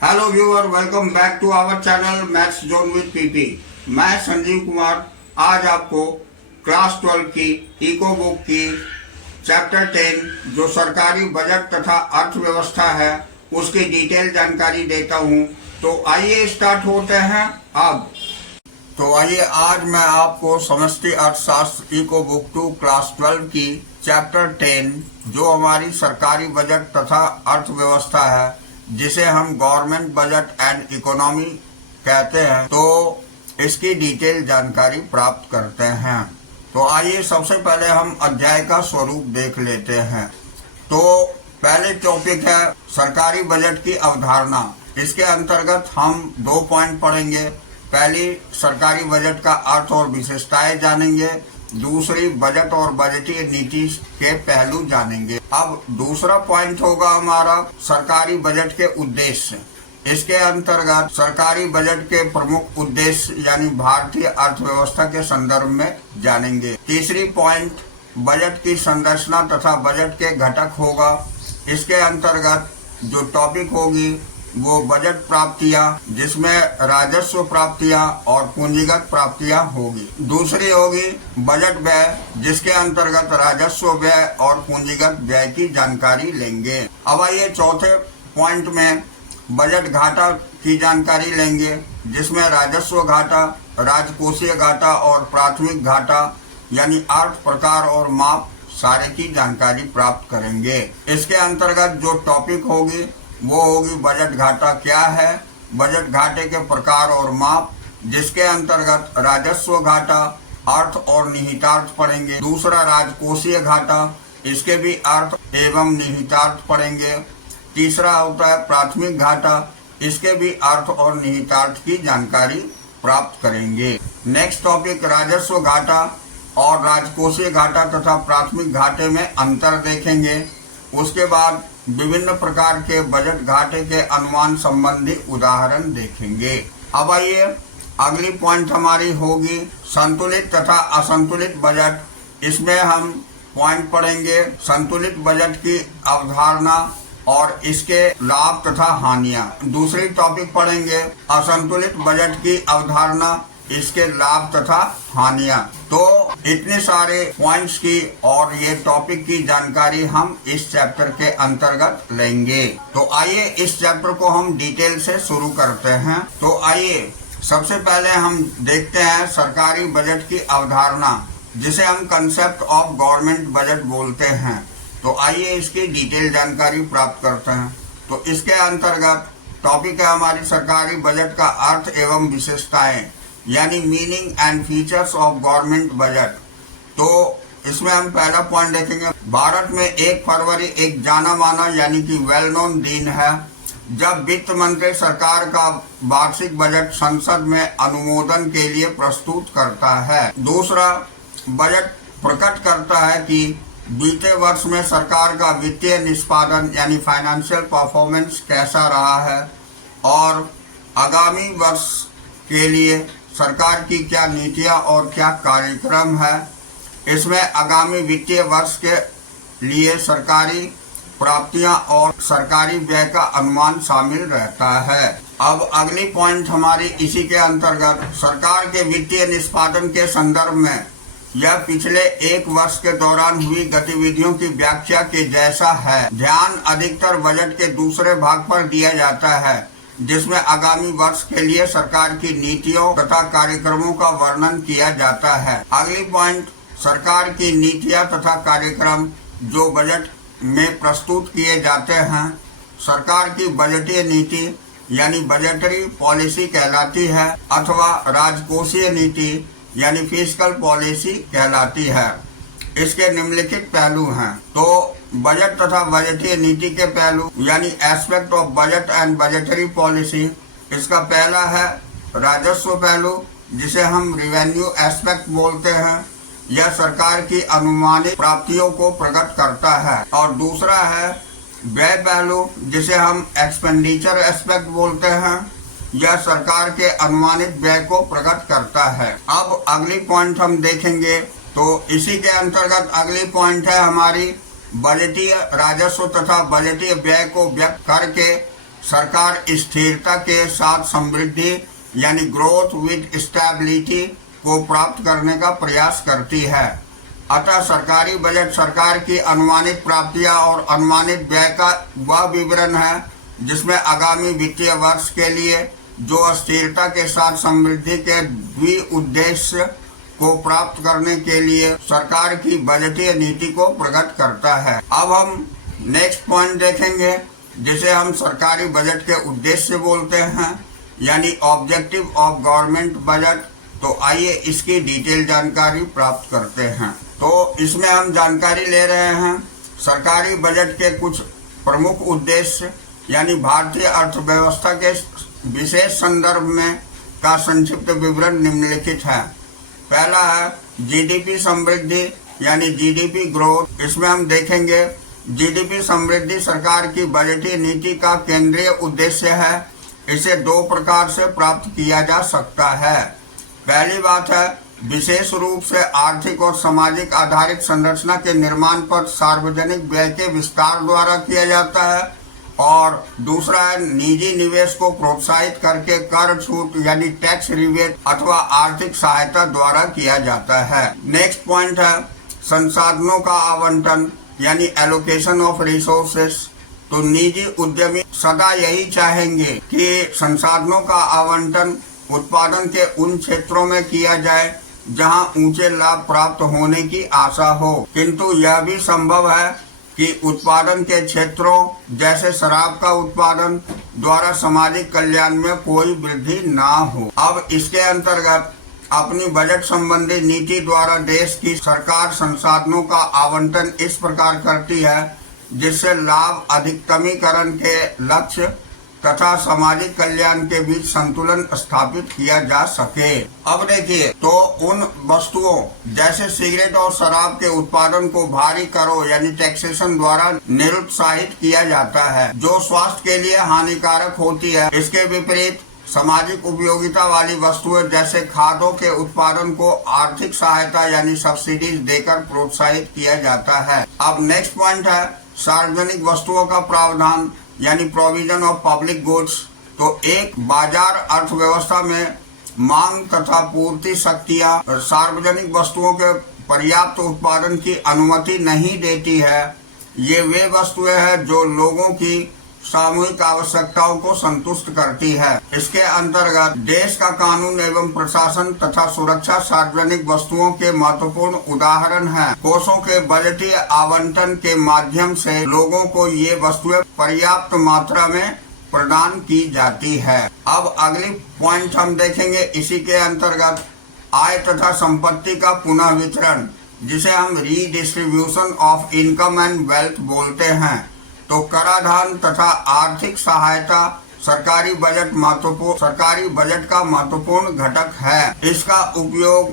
Hello viewer, welcome back to our channel maths zone with PP. मैं संजीव कुमार आज आपको class 12 की इको बुक की चैप्टर 10 जो सरकारी बजट तथा अर्थव्यवस्था है उसकी डिटेल जानकारी देता हूं। तो आइए स्टार्ट होते हैं अब। तो आइए आज मैं आपको समष्टि अर्थशास्त्र इको बुक 2 क्लास 12 की चैप्टर 10 जो हमारी सरकारी बजट तथा अर्थव्यवस्था है, जिसे हम गवर्नमेंट बजट एंड इकोनॉमी कहते हैं, तो इसकी डिटेल जानकारी प्राप्त करते हैं। तो आइए सबसे पहले हम अध्याय का स्वरूप देख लेते हैं। तो पहले टॉपिक है सरकारी बजट की अवधारणा। इसके अंतर्गत हम 2 पॉइंट पढ़ेंगे। पहली, सरकारी बजट का अर्थ और विशेषताएं जानेंगे। दूसरी, बजट और बजटीय नीति के पहलू जानेंगे। अब दूसरा पॉइंट होगा हमारा सरकारी बजट के उद्देश्य। इसके अंतर्गत सरकारी बजट के प्रमुख उद्देश्य यानी भारतीय अर्थव्यवस्था के संदर्भ में जानेंगे। तीसरी पॉइंट बजट की संरचना तथा बजट के घटक होगा। इसके अंतर्गत जो टॉपिक होगी वो बजट प्राप्तियां, जिसमें राजस्व प्राप्तियां और पूंजीगत प्राप्तियां होगी। दूसरी होगी बजट व्यय, जिसके अंतर्गत राजस्व व्यय और पूंजीगत व्यय की जानकारी लेंगे। अब आइए चौथे पॉइंट में बजट घाटा की जानकारी लेंगे, जिसमें राजस्व घाटा, राजकोषीय घाटा और प्राथमिक घाटा यानी अर्थ, प्रकार और माप सारे की जानकारी प्राप्त करेंगे। इसके अंतर्गत जो टॉपिक होगी वो होगी बजट घाटा क्या है, बजट घाटे के प्रकार और माप, जिसके अंतर्गत राजस्व घाटा, अर्थ और निहितार्थ पढ़ेंगे। दूसरा राजकोषीय घाटा, इसके भी अर्थ एवं निहितार्थ पढ़ेंगे। तीसरा होता है प्राथमिक घाटा, इसके भी अर्थ और निहितार्थ की जानकारी प्राप्त करेंगे। नेक्स्ट टॉपिक राजस्व घाटा और राजकोषीय घाटा तथा प्राथमिक घाटे में अंतर देखेंगे। उसके बाद विभिन्न प्रकार के बजट घाटे के अनुमान संबंधी उदाहरण देखेंगे। अब आइए अगली पॉइंट हमारी होगी संतुलित तथा असंतुलित बजट। इसमें हम पॉइंट पढ़ेंगे संतुलित बजट की अवधारणा और इसके लाभ तथा हानियां। दूसरी टॉपिक पढ़ेंगे असंतुलित बजट की अवधारणा, इसके लाभ तथा हानियां। तो इतने सारे पॉइंट्स की और ये टॉपिक की जानकारी हम इस चैप्टर के अंतर्गत लेंगे। तो आइए इस चैप्टर को हम डिटेल से शुरू करते हैं। तो आइए सबसे पहले हम देखते हैं सरकारी बजट की अवधारणा, जिसे हम कंसेप्ट ऑफ गवर्नमेंट बजट बोलते हैं। तो आइए इसकी डिटेल जानकारी प्राप्त करते हैं। तो इसके अंतर्गत टॉपिक है हमारी सरकारी बजट का अर्थ एवं विशेषताएं यानी meaning and features of government budget. तो इसमें हम पहला पॉइंट देखेंगे, भारत में 1 फरवरी एक जाना माना यानी कि वेल नोन दिन है, जब वित्त मंत्री सरकार का वार्षिक बजट संसद में अनुमोदन के लिए प्रस्तुत करता है। दूसरा, बजट प्रकट करता है कि बीते वर्ष में सरकार का वित्तीय निष्पादन यानी फाइनेंशियल परफॉर्मेंस कैसा रहा है और आगामी वर्ष के लिए सरकार की क्या नीतियां और क्या कार्यक्रम है। इसमें आगामी वित्तीय वर्ष के लिए सरकारी प्राप्तियां और सरकारी व्यय का अनुमान शामिल रहता है। अब अगली पॉइंट हमारी इसी के अंतर्गत सरकार के वित्तीय निष्पादन के संदर्भ में यह पिछले 1 वर्ष के दौरान हुई गतिविधियों की व्याख्या के जैसा है। ध्यान अधिकतर बजट के दूसरे भाग पर दिया जाता है, जिसमें आगामी वर्ष के लिए सरकार की नीतियों तथा कार्यक्रमों का वर्णन किया जाता है। अगली पॉइंट सरकार की नीतियां तथा कार्यक्रम जो बजट में प्रस्तुत किए जाते हैं, सरकार की बजटीय नीति यानी बजटरी पॉलिसी कहलाती है अथवा राजकोषीय नीति यानी फिस्कल पॉलिसी कहलाती है। इसके निम्नलिखित पहलू हैं। तो बजट तथा बजटीय नीति के पहलू यानी aspect of budget and budgetary policy. इसका पहला है राजस्व पहलू, जिसे हम रिवेन्यू एस्पेक्ट बोलते हैं। यह सरकार की अनुमानित प्राप्तियों को प्रकट करता है। और दूसरा है व्यय पहलू, जिसे हम एक्सपेंडिचर एस्पेक्ट बोलते हैं। यह सरकार के अनुमानित व्यय को प्रकट करता है। अब अगली पॉइंट हम देखेंगे। तो इसी के अंतर्गत अगली पॉइंट है हमारी बजटीय राजस्व तथा बजटीय व्यय को व्यक्त करके सरकार स्थिरता के साथ समृद्धि यानी ग्रोथ विद स्टेबिलिटी को प्राप्त करने का प्रयास करती है। अतः सरकारी बजट सरकार की अनुमानित प्राप्तियां और अनुमानित व्यय का वह विवरण है जिसमें आगामी वित्तीय वर्ष के लिए जो स्थिरता के साथ समृद्धि के द्विउद्देश्य को प्राप्त करने के लिए सरकार की बजटीय नीति को प्रकट करता है। अब हम नेक्स्ट पॉइंट देखेंगे जिसे हम सरकारी बजट के उद्देश्य बोलते हैं यानी ऑब्जेक्टिव ऑफ गवर्नमेंट बजट। तो आइए इसकी डिटेल जानकारी प्राप्त करते हैं। तो इसमें हम जानकारी ले रहे हैं सरकारी बजट के कुछ प्रमुख उद्देश्य यानी भारतीय अर्थव्यवस्था के विशेष संदर्भ में का संक्षिप्त विवरण निम्नलिखित है। पहला है जीडीपी समृद्धि यानी जीडीपी ग्रोथ। इसमें हम देखेंगे जीडीपी समृद्धि सरकार की बजटीय नीति का केंद्रीय उद्देश्य है। इसे दो प्रकार से प्राप्त किया जा सकता है। पहली बात है विशेष रूप से आर्थिक और सामाजिक आधारित संरचना के निर्माण पर सार्वजनिक व्यय के विस्तार द्वारा किया जाता है और दूसरा है निजी निवेश को प्रोत्साहित करके कर छूट यानी टैक्स रिबेट अथवा आर्थिक सहायता द्वारा किया जाता है। नेक्स्ट पॉइंट है संसाधनों का आवंटन यानी एलोकेशन ऑफ रिसोर्सेस। तो निजी उद्यमी सदा यही चाहेंगे कि संसाधनों का आवंटन उत्पादन के उन क्षेत्रों में किया जाए जहां ऊंचे लाभ प्राप्त होने की आशा हो, किंतु यह भी संभव है कि उत्पादन के क्षेत्रों जैसे शराब का उत्पादन द्वारा सामाजिक कल्याण में कोई वृद्धि ना हो। अब इसके अंतर्गत अपनी बजट संबंधी नीति द्वारा देश की सरकार संसाधनों का आवंटन इस प्रकार करती है जिससे लाभ अधिकतमीकरण के लक्ष्य तथा सामाजिक कल्याण के बीच संतुलन स्थापित किया जा सके। अब देखिए तो उन वस्तुओं जैसे सिगरेट और शराब के उत्पादन को भारी करों यानी टैक्सेशन द्वारा निरुत्साहित किया जाता है जो स्वास्थ्य के लिए हानिकारक होती है। इसके विपरीत सामाजिक उपयोगिता वाली वस्तुएं जैसे खादों के उत्पादन को आर्थिक सहायता यानी सब्सिडीज देकर प्रोत्साहित किया जाता है। अब नेक्स्ट पॉइंट है सार्वजनिक वस्तुओं का प्रावधान यानी प्रोविजन ऑफ पब्लिक गुड्स। तो एक बाजार अर्थव्यवस्था में मांग तथा पूर्ति शक्तियां सार्वजनिक वस्तुओं के पर्याप्त उत्पादन की अनुमति नहीं देती है। ये वे वस्तुएं हैं जो लोगों की सामूहिक आवश्यकताओं को संतुष्ट करती है। इसके अंतर्गत देश का कानून एवं प्रशासन तथा सुरक्षा सार्वजनिक वस्तुओं के महत्वपूर्ण उदाहरण हैं। कोषों के बजटीय आवंटन के माध्यम से लोगों को ये वस्तुएं पर्याप्त मात्रा में प्रदान की जाती है। अब अगली पॉइंट हम देखेंगे इसी के अंतर्गत आय तथा संपत्ति का पुनः वितरण जिसे हम redistribution of income and wealth बोलते हैं। तो कराधान तथा आर्थिक सहायता सरकारी बजट का महत्वपूर्ण घटक है। इसका उपयोग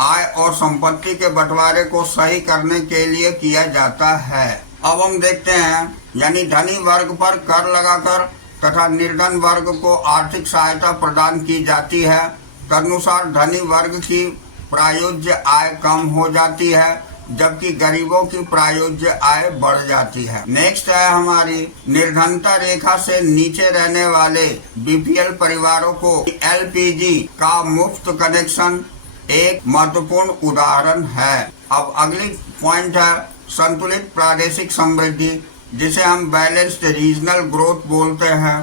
आय और संपत्ति के बंटवारे को सही करने के लिए किया जाता है। अब हम देखते हैं यानी धनी वर्ग पर कर लगाकर तथा निर्धन वर्ग को आर्थिक सहायता प्रदान की जाती है। तदनुसार धनी वर्ग की प्रायोज्य आय कम हो जाती है जबकि गरीबों की प्रायोज्य आय बढ़ जाती है। नेक्स्ट है हमारी निर्धनता रेखा से नीचे रहने वाले बीपीएल परिवारों को एलपीजी का मुफ्त कनेक्शन एक महत्वपूर्ण उदाहरण है। अब अगली पॉइंट है संतुलित प्रादेशिक समृद्धि जिसे हम बैलेंस्ड रीजनल ग्रोथ बोलते हैं।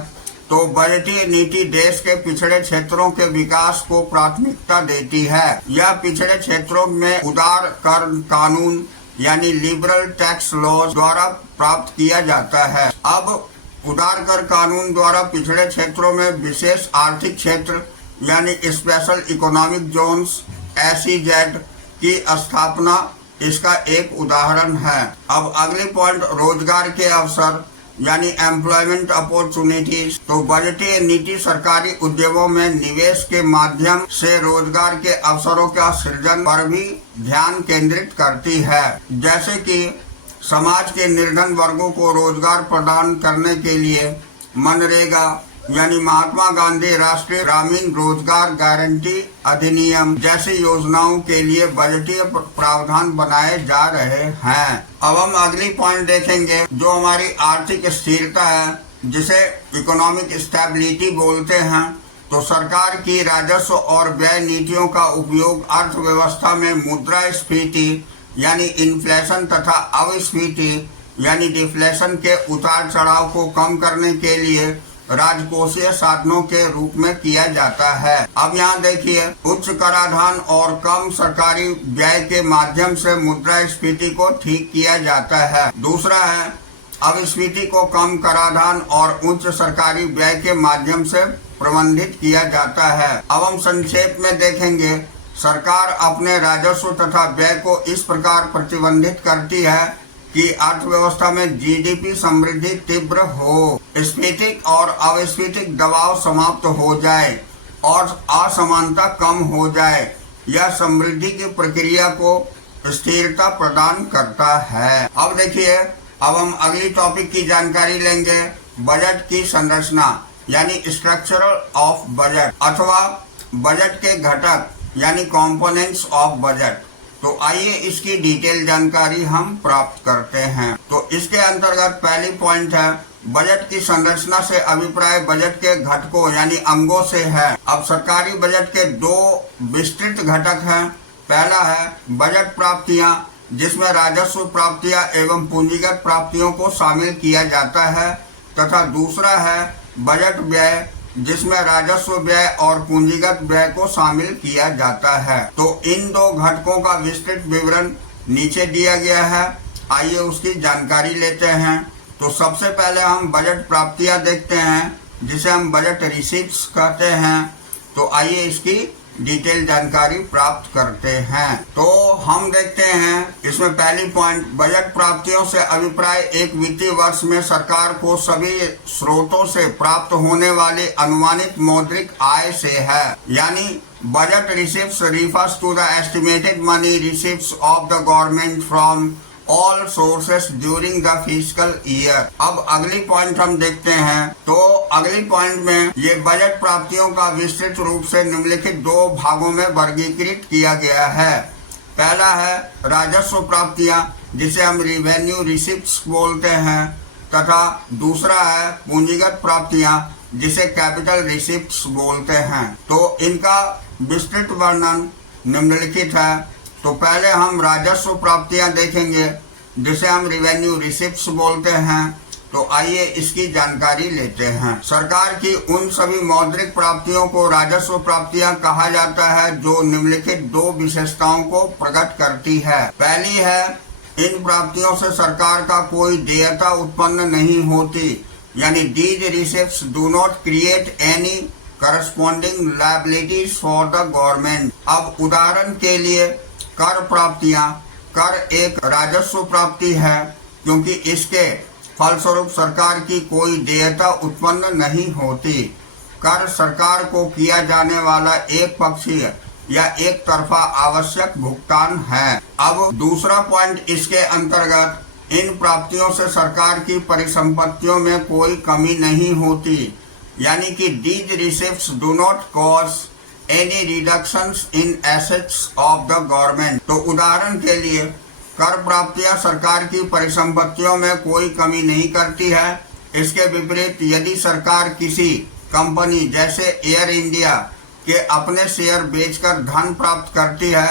तो बजटीय नीति देश के पिछड़े क्षेत्रों के विकास को प्राथमिकता देती है। यह पिछड़े क्षेत्रों में उदार कर कानून यानी लिबरल टैक्स लॉज द्वारा प्राप्त किया जाता है। अब उदार कर कानून द्वारा पिछड़े क्षेत्रों में विशेष आर्थिक क्षेत्र यानी स्पेशल इकोनॉमिक जोन्स SEZ की स्थापना इसका एक उदाहरण है। अब अगले पॉइंट रोजगार के अवसर यानी एम्प्लॉयमेंट अपॉर्चुनिटीज। तो बजटीय नीति सरकारी उद्योगों में निवेश के माध्यम से रोजगार के अवसरों का सृजन पर भी ध्यान केंद्रित करती है। जैसे कि समाज के निर्धन वर्गों को रोजगार प्रदान करने के लिए मनरेगा यानी महात्मा गांधी राष्ट्रीय ग्रामीण रोजगार गारंटी अधिनियम जैसी योजनाओं के लिए बजटीय प्रावधान बनाए जा रहे हैं। अब हम अगली पॉइंट देखेंगे जो हमारी आर्थिक स्थिरता है जिसे इकोनॉमिक स्टेबिलिटी बोलते हैं, तो सरकार की राजस्व और व्यय नीतियों का उपयोग अर्थव्यवस्था में मुद्रास्फीति यानी इन्फ्लेशन तथा अविस्फीति यानी डिफ्लेशन के उतार चढ़ाव को कम करने के लिए राजकोषीय साधनों के रूप में किया जाता है। अब यहाँ देखिए, उच्च कराधान और कम सरकारी व्यय के माध्यम से मुद्रास्फीति को ठीक किया जाता है। दूसरा है, अविस्फीति को कम कराधान और उच्च सरकारी व्यय के माध्यम से प्रबंधित किया जाता है। अब हम संक्षेप में देखेंगे, सरकार अपने राजस्व तथा व्यय को इस प्रकार प्रतिबंधित करती है कि अर्थव्यवस्था में जीडीपी समृद्धि तीव्र हो, स्फीतिक और अविस्फीतिक दबाव समाप्त हो जाए और असमानता कम हो जाए। यह समृद्धि की प्रक्रिया को स्थिरता प्रदान करता है। अब देखिए, अब हम अगली टॉपिक की जानकारी लेंगे, बजट की संरचना यानी स्ट्रक्चरल ऑफ बजट अथवा बजट के घटक यानी कंपोनेंट्स ऑफ बजट। तो आइए इसकी डिटेल जानकारी हम प्राप्त करते हैं। तो इसके अंतर्गत पहली पॉइंट है, बजट की संरचना से अभिप्राय बजट के घटकों यानी अंगों से है। अब सरकारी बजट के दो विस्तृत घटक हैं। पहला है बजट प्राप्तियां, जिसमें राजस्व प्राप्तियां एवं पूंजीगत प्राप्तियों को शामिल किया जाता है, तथा दूसरा है बजट व्यय, जिसमें राजस्व व्यय और पूंजीगत व्यय को शामिल किया जाता है। तो इन दो घटकों का विस्तृत विवरण नीचे दिया गया है, आइए उसकी जानकारी लेते हैं। तो सबसे पहले हम बजट प्राप्तियां देखते हैं, जिसे हम बजट रिसीप्ट्स कहते हैं। तो आइए इसकी डिटेल जानकारी प्राप्त करते हैं। तो हम देखते हैं इसमें पहली पॉइंट, बजट प्राप्तियों से अभिप्राय एक वित्तीय वर्ष में सरकार को सभी स्रोतों से प्राप्त होने वाली अनुमानित मौद्रिक आय से है। यानी budget receipts refers to the estimated money receipts of the government from all sources during the fiscal year. अब अगली पॉइंट हम देखते हैं। तो अगली पॉइंट में ये बजट प्राप्तियों का विस्तृत रूप से निम्नलिखित दो भागों में वर्गीकृत किया गया है। पहला है राजस्व प्राप्तियां, जिसे हम रिवेन्यू रिसिप्ट्स बोलते हैं, तथा दूसरा है पूंजीगत प्राप्तियां, जिसे कैपिटल रिसिप्ट्स बोलते हैं। तो इनका विस्तृत वर्णन निम्नलिखित है। तो पहले हम राजस्व प्राप्तियां देखेंगे, जिसे हम रिवेन्यू रिसिप्ट्स बोलते हैं। तो आइए इसकी जानकारी लेते हैं। सरकार की उन सभी मौद्रिक प्राप्तियों को राजस्व प्राप्तियां कहा जाता है जो निम्नलिखित दो विशेषताओं को प्रकट करती है। पहली है, इन प्राप्तियों से सरकार का कोई देयता उत्पन्न नहीं होती, यानी these receipts do not create any corresponding liabilities for the government. अब उदाहरण के लिए कर प्राप्तियां, कर एक राजस्व प्राप्ति है क्योंकि इसके फलस्वरूप सरकार की कोई देयता उत्पन्न नहीं होती। कर सरकार को किया जाने वाला एक पक्षीय या एक तरफा आवश्यक भुगतान है। अब दूसरा पॉइंट इसके अंतर्गत, इन प्राप्तियों से सरकार की परिसंपत्तियों में कोई कमी नहीं होती, यानी कि these receipts do not cause any reductions in assets of the government. तो उदाहरण के लिए कर प्राप्तियां सरकार की परिसंपत्तियों में कोई कमी नहीं करती है। इसके विपरीत यदि सरकार किसी कंपनी जैसे एयर इंडिया के अपने शेयर बेचकर धन प्राप्त करती है,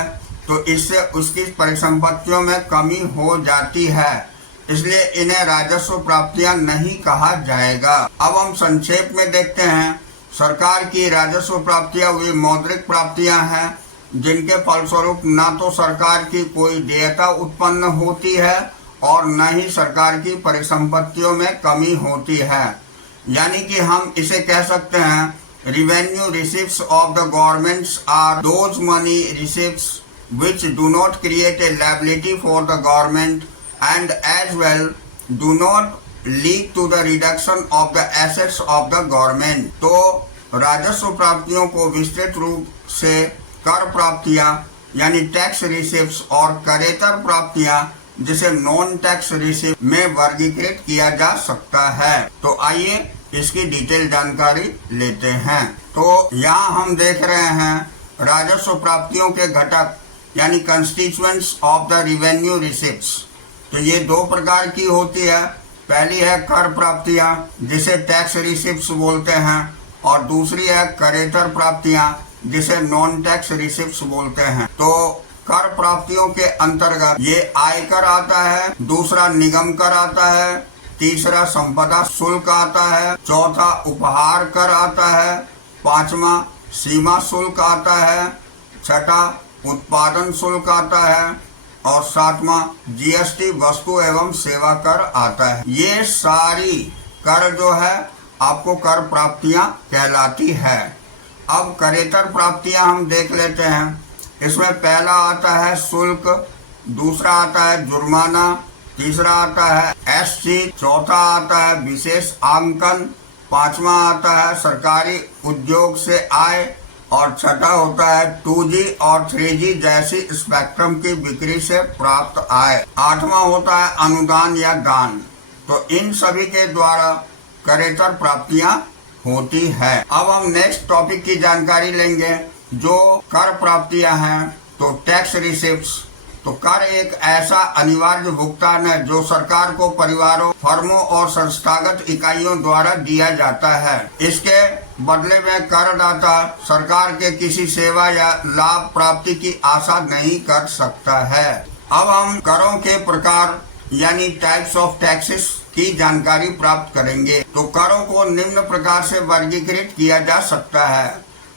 तो इससे उसकी परिसंपत्तियों में कमी हो जाती है, इसलिए इन्हें राजस्व प्राप्तियां नहीं कहा जाएगा। अब हम संक्षेप में देखते हैं। सरकार की राजस्व प्राप्तियां वे मौद्रिक प्राप्तियां हैं जिनके फलस्वरूप न तो सरकार की कोई देयता उत्पन्न होती है और न ही सरकार की परिसंपत्तियों में कमी होती है। यानी कि हम इसे कह सकते हैं, revenue receipts of the governments are those money receipts which do not create a liability for the government and as well do not lead to the reduction of the assets of the government। तो राजस्व प्राप्तियों को विस्तृत रूप से कर प्राप्तियां यानी टैक्स रिसिप्ट्स और करेतर प्राप्तियां जिसे नॉन टैक्स रिसिप्ट में वर्गीकृत किया जा सकता है। तो आइए इसकी डिटेल जानकारी लेते हैं। तो यहाँ हम देख रहे हैं राजस्व प्राप्तियों के घटक यानी constituents of the revenue receipts. तो ये दो प्रकार की होती है। पहली है कर प्राप्तियां जिसे टैक्स रिसिप्ट्स बोलते हैं और दूसरी है करेतर प्राप्तियां जिसे नॉन टैक्स रिसिप्ट्स बोलते हैं। तो कर प्राप्तियों के अंतर्गत ये आयकर आता है, दूसरा निगम कर आता है, तीसरा संपदा शुल्क आता है, चौथा उपहार कर आता है, पांचवा सीमा शुल्क आता है, छठा उत्पादन शुल्क आता है और सातवां जीएसटी वस्तु एवं सेवा कर आता है। ये सारी कर जो है आपको कर प्राप्तियां कहलाती है। अब करेतर प्राप्तियां हम देख लेते हैं। इसमें पहला आता है शुल्क, दूसरा आता है जुर्माना, तीसरा आता है एससी, चौथा आता है विशेष आंकन, पांचवा आता है सरकारी उद्योग से आय और छठा होता है 2G और 3G जैसी स्पेक्ट्रम की बिक्री से प्राप्त आय। आठवां होता है अनुदान या दान। तो इन सभी के द्वारा करेतर प्राप्तियां होती है। अब हम नेक्स्ट टॉपिक की जानकारी लेंगे जो कर प्राप्तियां हैं। तो टैक्स रिसिप्ट्स, तो कर एक ऐसा अनिवार्य भुगतान है जो सरकार को परिवारों, फर्मों और संस्थागत इकाइयों द्वारा दिया जाता है। इसके बदले में करदाता सरकार के किसी सेवा या लाभ प्राप्ति की आशा नहीं कर सकता है। अब हम करों के प्रकार यानी टाइप्स ऑफ टैक्सेस की जानकारी प्राप्त करेंगे। तो करों को निम्न प्रकार से वर्गीकृत किया जा सकता है।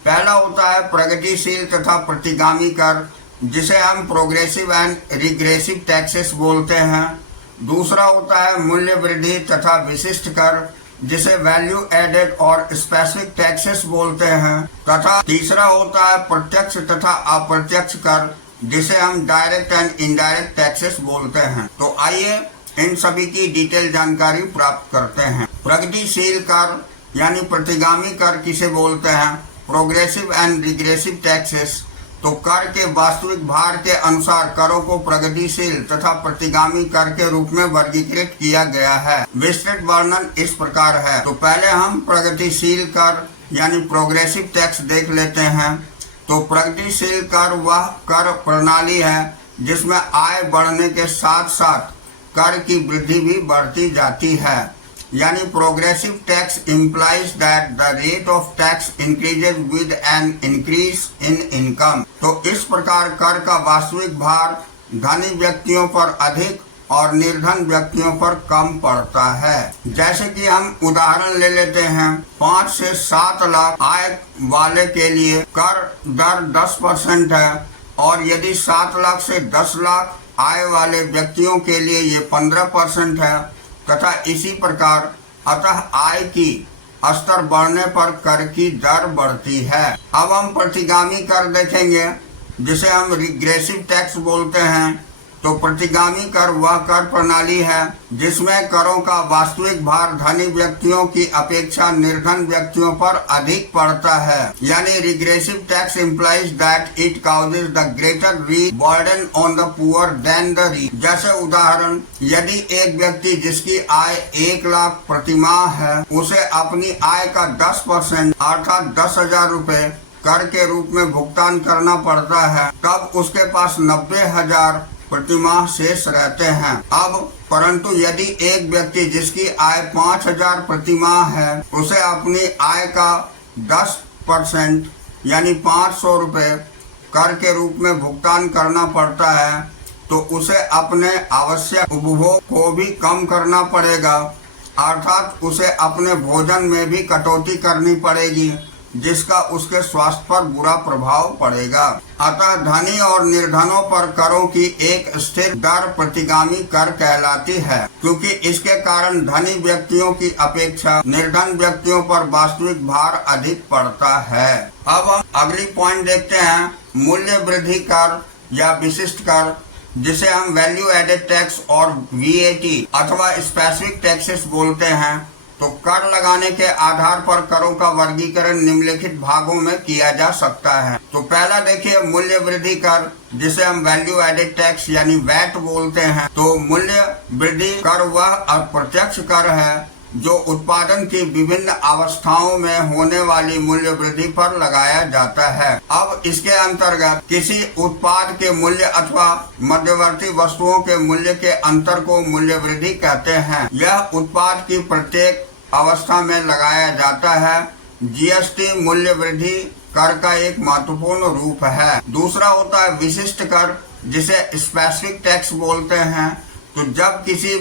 पहला होता है प्रगतिशील तथा प्रतिगामी कर जिसे हम प्रोग्रेसिव एंड रिग्रेसिव टैक्सेस बोलते हैं। दूसरा होता है मूल्य वृद्धि तथा विशिष्ट कर जिसे वैल्यू एडेड और स्पेसिफिक टैक्सेस बोलते हैं। तथा तीसरा होता है प्रत्यक्ष तथा अप्रत्यक्ष कर जिसे हम डायरेक्ट एंड इनडायरेक्ट टैक्सेस बोलते हैं। तो आइए इन सभी की डिटेल जानकारी प्राप्त करते हैं। प्रगतिशील कर यानी प्रतिगामी कर किसे बोलते हैं? Progressive and regressive taxes. तो कर के वास्तविक भार के अनुसार करों को प्रगतिशील तथा प्रतिगामी कर के रूप में वर्गीकृत किया गया है। विस्तृत वर्णन इस प्रकार है। तो पहले हम प्रगतिशील कर यानी प्रोग्रेसिव टैक्स देख लेते हैं। तो प्रगतिशील कर वह कर प्रणाली है जिसमें आय बढ़ने के साथ साथ कर की वृद्धि भी बढ़ती जाती है। यानी progressive tax implies that the rate of tax increases with an increase in income। तो इस प्रकार कर का वास्तविक भार धनी व्यक्तियों पर अधिक और निर्धन व्यक्तियों पर कम पड़ता है। जैसे कि हम उदाहरण ले लेते हैं, 5 से 7 लाख आय वाले के लिए कर दर 10% है और यदि 7 लाख से 10 लाख आय वाले व्यक्तियों के लिए ये 15% है तथा इसी प्रकार अतः आय की स्तर बढ़ने पर कर की दर बढ़ती है। अब हम प्रतिगामी कर देखेंगे जिसे हम रिग्रेसिव टैक्स बोलते हैं। तो प्रतिगामी कर वह कर प्रणाली है जिसमें करों का वास्तविक भार धनी व्यक्तियों की अपेक्षा निर्धन व्यक्तियों पर अधिक पड़ता है। यानी regressive tax implies that it causes the greater burden on the poor than the rich। जैसे उदाहरण, यदि एक व्यक्ति जिसकी आय 1 लाख प्रतिमाह है उसे अपनी आय का 10% अर्थात 10,000 रुपए कर के रूप में भुगतान करना पड़ता है, तब उसके पास 90,000 प्रतिमाह शेष रहते हैं। अब परंतु यदि एक व्यक्ति जिसकी आय 5,000 प्रतिमाह है उसे अपनी आय का 10% यानी 500 रुपए कर के रूप में भुगतान करना पड़ता है, तो उसे अपने आवश्यक उपभोग को भी कम करना पड़ेगा, अर्थात उसे अपने भोजन में भी कटौती करनी पड़ेगी जिसका उसके स्वास्थ्य पर बुरा प्रभाव पड़ेगा। अतः धनी और निर्धनों पर करों की एक स्थिर दर प्रतिगामी कर कहलाती है, क्योंकि इसके कारण धनी व्यक्तियों की अपेक्षा निर्धन व्यक्तियों पर वास्तविक भार अधिक पड़ता है। अब हम अगली पॉइंट देखते हैं, मूल्य वृद्धि कर या विशिष्ट कर जिसे हम वैल्यू एडेड टैक्स और VAT अथवा स्पेसिफिक टैक्सेस बोलते हैं। तो कर लगाने के आधार पर करों का वर्गीकरण निम्नलिखित भागों में किया जा सकता है। तो पहला देखिए मूल्य वृद्धि कर जिसे हम वैल्यू एडेड टैक्स यानी वैट बोलते हैं। तो मूल्य वृद्धि कर वह अप्रत्यक्ष कर है जो उत्पादन की विभिन्न अवस्थाओं में होने वाली मूल्य वृद्धि पर लगाया जाता है। अब इसके अंतर्गत किसी उत्पाद के मूल्य अथवा मध्यवर्ती वस्तुओं के मूल्य के अंतर को मूल्य वृद्धि कहते हैं। यह उत्पाद की प्रत्येक अवस्था में लगाया जाता है। जीएसटी मूल्य वृद्धि कर का एक महत्वपूर्ण रूप है। दूसरा होता है विशिष्ट कर, जिसे स्पेसिफिक टैक्स बोलते हैं। तो जब किसी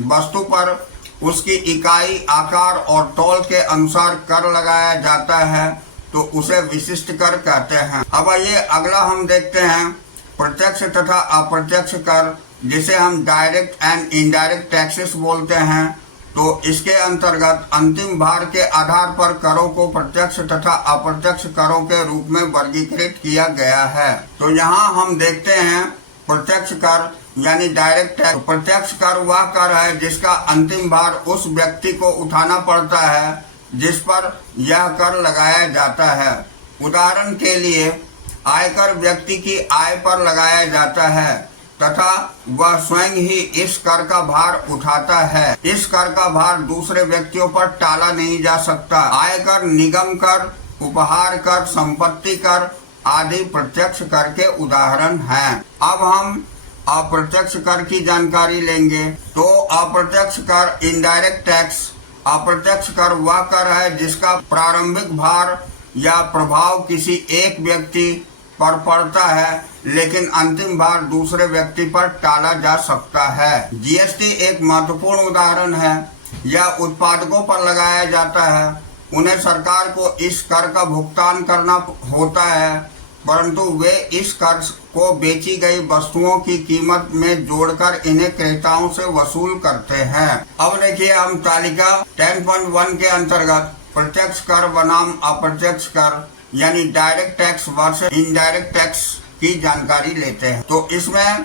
वस्तु पर उसकी इकाई, आकार और तौल के अनुसार कर लगाया जाता है तो उसे विशिष्ट कर कहते हैं। अब ये अगला हम देखते हैं प्रत्यक्ष तथा अप्रत्यक्ष कर, जिसे हम डायरेक्ट एंड इनडायरेक्ट टैक्सेस बोलते हैं। तो इसके अंतर्गत अंतिम भार के आधार पर करों को प्रत्यक्ष तथा अप्रत्यक्ष करों के रूप में वर्गीकृत किया गया है। तो यहाँ हम देखते हैं प्रत्यक्ष कर यानी डायरेक्ट टैक्स। प्रत्यक्ष कर वह कर है जिसका अंतिम भार उस व्यक्ति को उठाना पड़ता है जिस पर यह कर लगाया जाता है। उदाहरण के लिए आयकर व्यक्ति की आय पर लगाया जाता है तथा वह स्वयं ही इस कर का भार उठाता है। इस कर का भार दूसरे व्यक्तियों पर टाला नहीं जा सकता। आयकर, निगम कर, उपहार कर, संपत्ति कर आदि प्रत्यक्ष कर के उदाहरण हैं। अब हम अप्रत्यक्ष कर की जानकारी लेंगे। तो अप्रत्यक्ष कर इनडायरेक्ट टैक्स। अप्रत्यक्ष कर वह कर है जिसका प्रारंभिक भार या प्रभाव किसी एक व्यक्ति पर पड़ता है लेकिन अंतिम भार दूसरे व्यक्ति पर टाला जा सकता है। जीएसटी एक महत्वपूर्ण उदाहरण है। यह उत्पादकों पर लगाया जाता है। उन्हें सरकार को इस कर का भुगतान करना होता है, परंतु वे इस कर को बेची गई वस्तुओं की कीमत में जोड़कर इन्हें क्रेताओं से वसूल करते हैं। अब देखिए हम तालिका 10.1 के अंतर्गत प्रत्यक्ष कर बनाम अप्रत्यक्ष कर यानी direct tax versus indirect tax की जानकारी लेते हैं। तो इसमें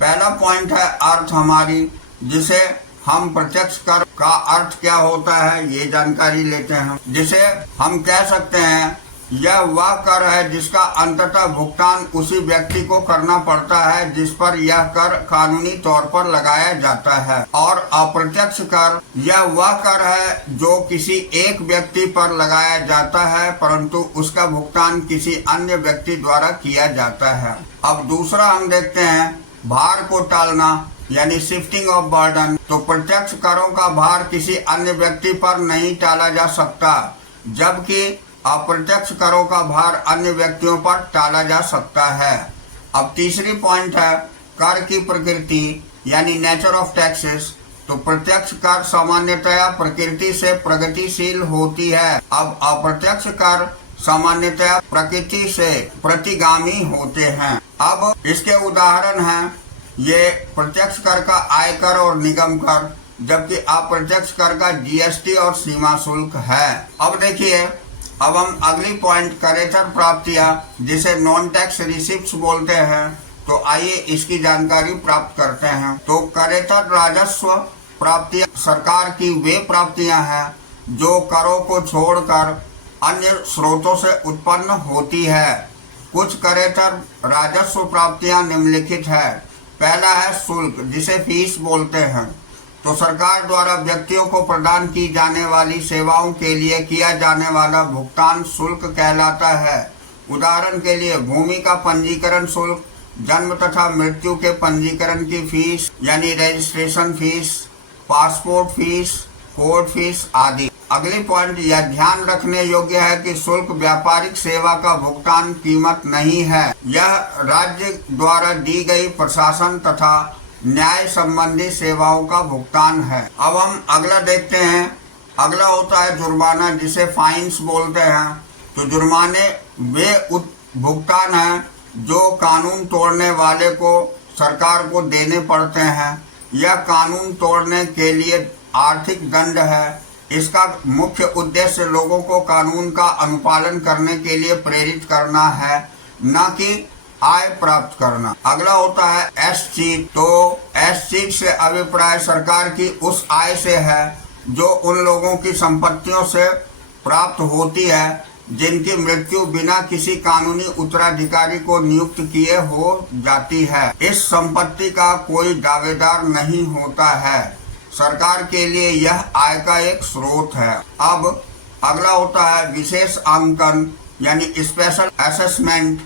पहला पॉइंट है अर्थ हमारी, जिसे हम प्रत्यक्ष कर का अर्थ क्या होता है ये जानकारी लेते हैं। जिसे हम कह सकते हैं यह वह कर है जिसका अंततः भुगतान उसी व्यक्ति को करना पड़ता है जिस पर यह कर कानूनी तौर पर लगाया जाता है। और अप्रत्यक्ष कर यह वह कर है जो किसी एक व्यक्ति पर लगाया जाता है परंतु उसका भुगतान किसी अन्य व्यक्ति द्वारा किया जाता है। अब दूसरा हम देखते हैं भार को टालना यानी शिफ्टिंग ऑफ बर्डन। तो प्रत्यक्ष करों का भार किसी अन्य व्यक्ति पर नहीं टाला जा सकता, जबकि अप्रत्यक्ष करों का भार अन्य व्यक्तियों पर टाला जा सकता है। अब तीसरी पॉइंट है कर की प्रकृति यानी नेचर ऑफ टैक्सेस। तो प्रत्यक्ष कर सामान्यतया प्रकृति से प्रगतिशील होती है। अब अप्रत्यक्ष कर सामान्यतया प्रकृति से प्रतिगामी होते हैं। अब इसके उदाहरण हैं ये प्रत्यक्ष कर का आयकर और निगम कर, जबकि अप्रत्यक्ष कर का जीएसटी और सीमा शुल्क है। अब देखिए अब हम अगली पॉइंट करेतर प्राप्तियां जिसे नॉन टैक्स रिसिप्ट्स बोलते हैं। तो आइए इसकी जानकारी प्राप्त करते हैं। तो करेतर राजस्व प्राप्तियां सरकार की वे प्राप्तियां हैं जो करों को छोड़कर अन्य स्रोतों से उत्पन्न होती है। कुछ करेतर राजस्व प्राप्तियां निम्नलिखित है। पहला है शुल्क, जिसे फीस बोलते हैं। तो सरकार द्वारा व्यक्तियों को प्रदान की जाने वाली सेवाओं के लिए किया जाने वाला भुगतान शुल्क कहलाता है। उदाहरण के लिए भूमि का पंजीकरण शुल्क, जन्म तथा मृत्यु के पंजीकरण की फीस यानी registration fees, passport fees, court fees आदि। अगली पॉइंट यह ध्यान रखने योग्य है कि शुल्क व्यापारिक सेवा का भुगतान कीमत नहीं है। यह राज्य द्वारा दी गई प्रशासन तथा न्याय संबंधी सेवाओं का भुगतान है। अब हम अगला देखते हैं। अगला होता है जुर्माना, जिसे फाइन्स बोलते हैं। तो जुर्माने वे भुगतान हैं जो कानून तोड़ने वाले को सरकार को देने पड़ते हैं। यह कानून तोड़ने के लिए आर्थिक दंड है। इसका मुख्य उद्देश्य लोगों को कानून का अनुपालन करने के लिए प्रेरित करना है, न कि आय प्राप्त करना। अगला होता है एसचीट। तो एसचीट से अभिप्राय सरकार की उस आय से है जो उन लोगों की संपत्तियों से प्राप्त होती है जिनकी मृत्यु बिना किसी कानूनी उत्तराधिकारी को नियुक्त किए हो जाती है। इस संपत्ति का कोई दावेदार नहीं होता है। सरकार के लिए यह आय का एक स्रोत है। अब अगला होता है विशेष अंकन यानी स्पेशल असेसमेंट।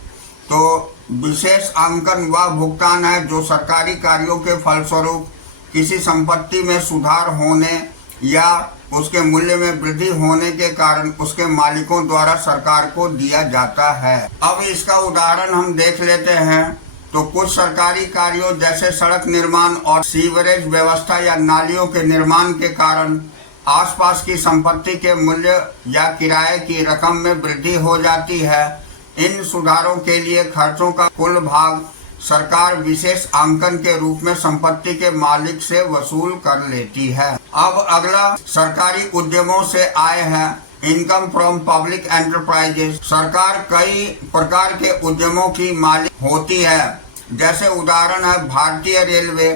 तो विशेष अंकन वह भुगतान है जो सरकारी कार्यों के फलस्वरूप किसी संपत्ति में सुधार होने या उसके मूल्य में वृद्धि होने के कारण उसके मालिकों द्वारा सरकार को दिया जाता है। अब इसका उदाहरण हम देख लेते हैं। तो कुछ सरकारी कार्यों जैसे सड़क निर्माण और सीवरेज व्यवस्था या नालियों के निर्माण के कारण आसपास की संपत्ति के मूल्य या किराए की रकम में वृद्धि हो जाती है। इन सुधारों के लिए खर्चों का कुल भाग सरकार विशेष अंकन के रूप में संपत्ति के मालिक से वसूल कर लेती है। अब अगला सरकारी उद्यमों से आय है, इनकम फ्रॉम पब्लिक एंटरप्राइजेस। सरकार कई प्रकार के उद्यमों की मालिक होती है। जैसे उदाहरण है भारतीय रेलवे,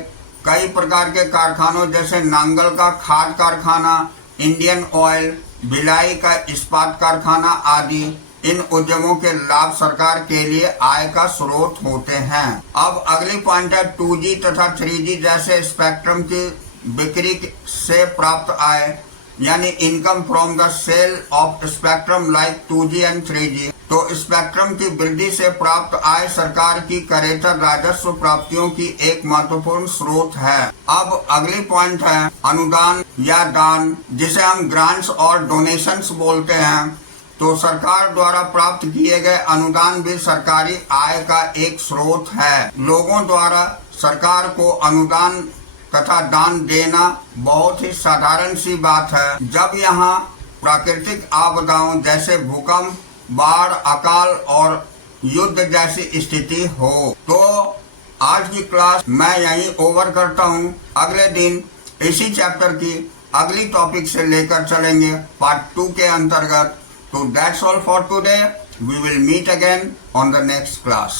कई प्रकार के कारखानों जैसे नांगल का खाद कारखाना, इंडियन ऑयल, भिलाई का इस्पात कारखाना आदि। इन उद्यमों के लाभ सरकार के लिए आय का स्रोत होते हैं। अब अगली पॉइंट है 2G तथा 3G जैसे स्पेक्ट्रम की बिक्री से प्राप्त आय यानी income from the sale of spectrum like 2G and 3G। तो स्पेक्ट्रम की वृद्धि से प्राप्त आय सरकार की करेतर राजस्व प्राप्तियों की एक महत्वपूर्ण स्रोत है। अब अगली पॉइंट है अनुदान या दान, जिसे हम ग्रांट्स और डोनेशंस बोलते हैं। तो सरकार द्वारा प्राप्त किए गए अनुदान भी सरकारी आय का एक स्रोत है। लोगों द्वारा सरकार को अनुदान तथा दान देना बहुत ही साधारण सी बात है जब यहाँ प्राकृतिक आपदाओं जैसे भूकंप, बाढ़, अकाल और युद्ध जैसी स्थिति हो। तो आज की क्लास मैं यहीं ओवर करता हूँ। अगले दिन इसी चैप्टर की अगली टॉपिक से लेकर चलेंगे पार्ट 2 के अंतर्गत। So that's all for today. We will meet again on the next class.